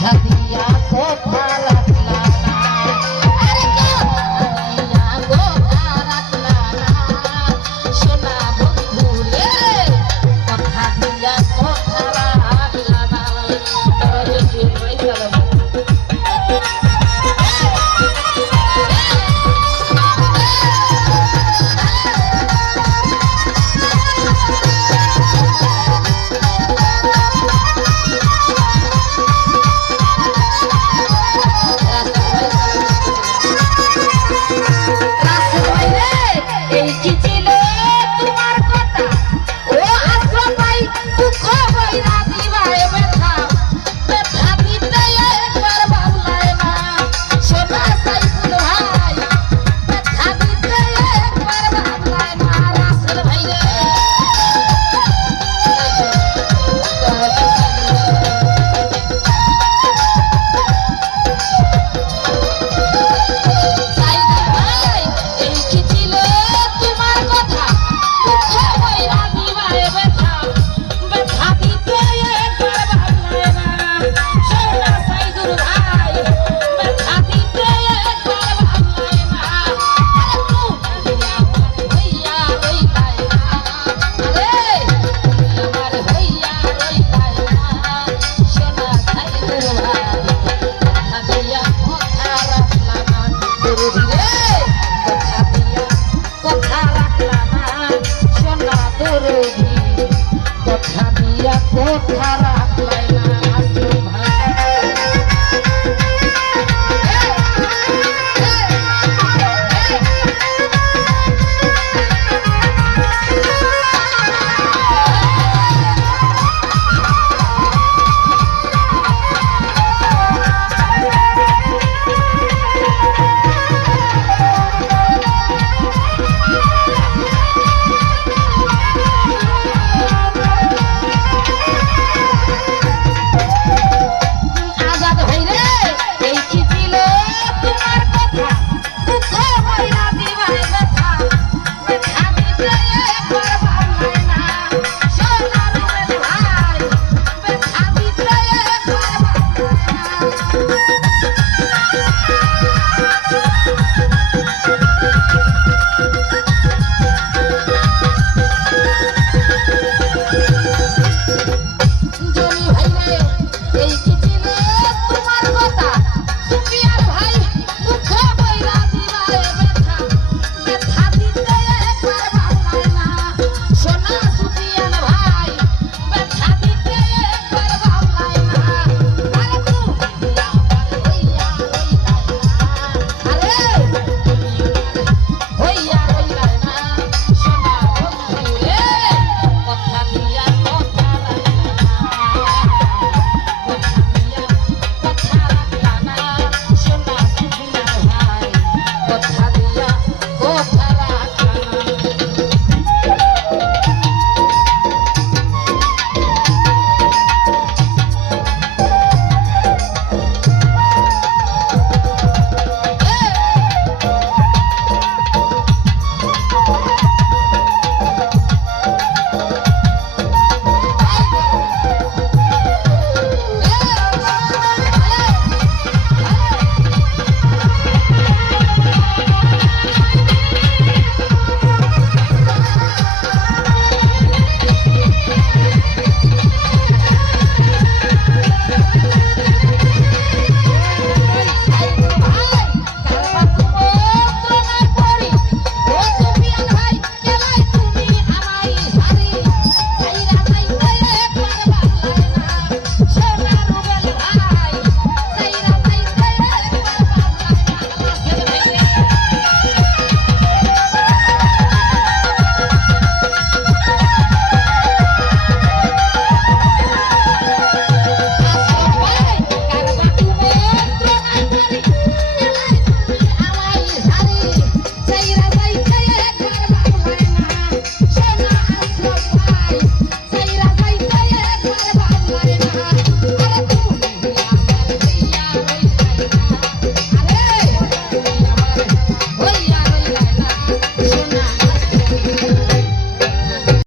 Santhia কোথালা